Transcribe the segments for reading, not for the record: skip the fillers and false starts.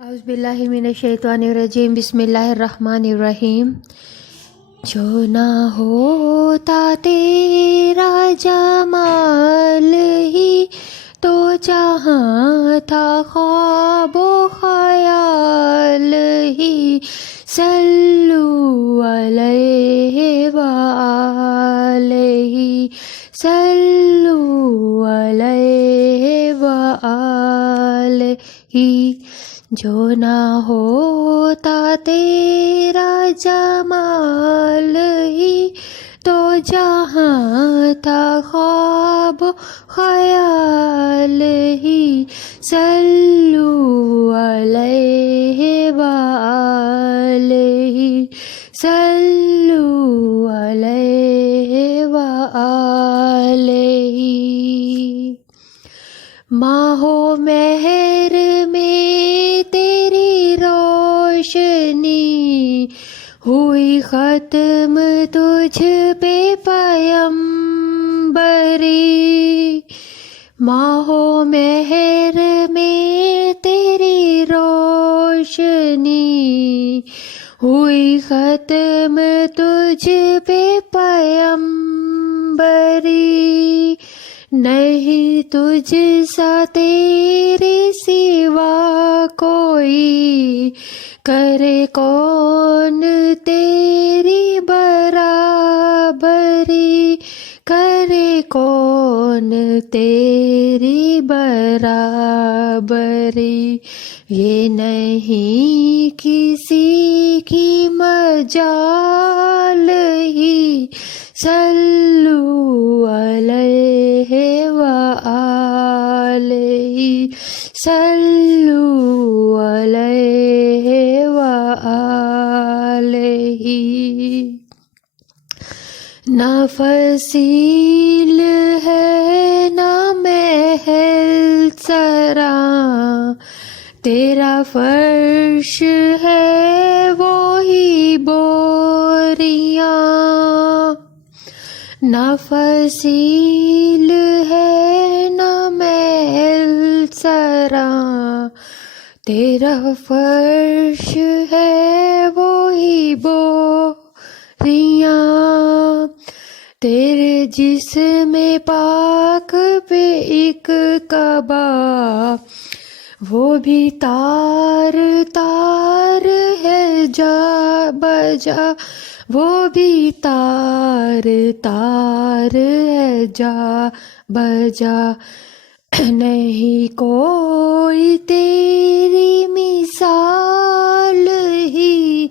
اعوذ باللہ من الشیطان الرجیم، بسم اللہ الرحمن الرحیم۔ جو نہ ہوتا تیرا جمال ہی تو جہاں تھا خواب و خیال ہی، صلو علیہ وآلہ، صلو علیہ وآلہ۔ جو نہ ہوتا تیرا جمال ہی تو جہاں تھا خواب و خیال ہی، صلو علیہ وآلہ، صلو علیہ وآلہ۔ ماہ و مہر میں تیری روشنی ہوئی ختم تجھ پہ پیمبری، ماہ و مہر میں تیری روشنی ہوئی ختم تجھ پہ پیمبری، نہیں تجھ سا تیرے سوا کوئی، کرے کون تیری برابری، کرے کون تیری برابری۔ یہ نہیں کسی کی مجال ہی، صلو علیہ وآلہ، صلو علیہ وآلہ۔ نہ فصیل ہے نہ محل سرا، تیرا فرش ہے وہی بوریاں، نہ فصیل ہے نہ محل سرا، تیرا فرش ہے وہی بوریاں، تیرے جسم پاک پہ ایک کعبہ، وہ بھی تار تار ہے جا بجا، وہ بھی تار تار ہے جا بجا، نہیں کوئی تیری مثال ہی،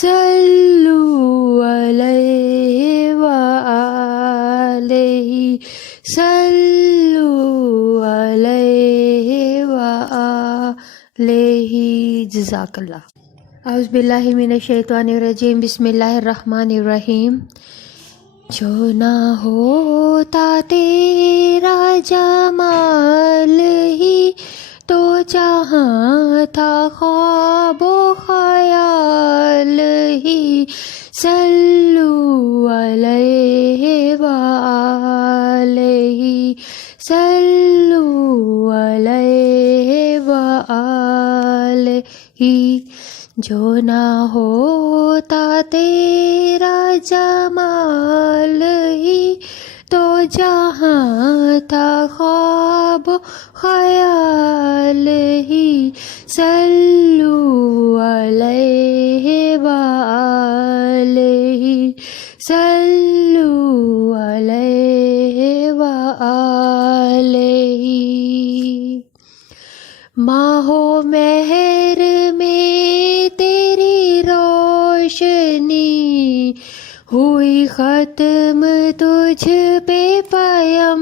صلو علیہ وآلہ، صلو علیہ وآلہ۔ جزاک اللہ۔ اعوذ باللہ من الشیطان الرجیم، بسم اللہ الرحمن الرحیم۔ جو نہ ہوتا تیرا جمال ہی تو جہاں تھا خواب و خیال ہی، صلو علیہ وآلہ، صلو علیہ وآلہ۔ جو نہ ہوتا تیرا جمال ہی تو جہاں تھا خواب و خیال ہی، صلو علیہ وآلہ، صلو علیہ وآلہ۔ ماہ و مہر میں تیری روشنی ہوئی ختم تجھ پہ پیمبری،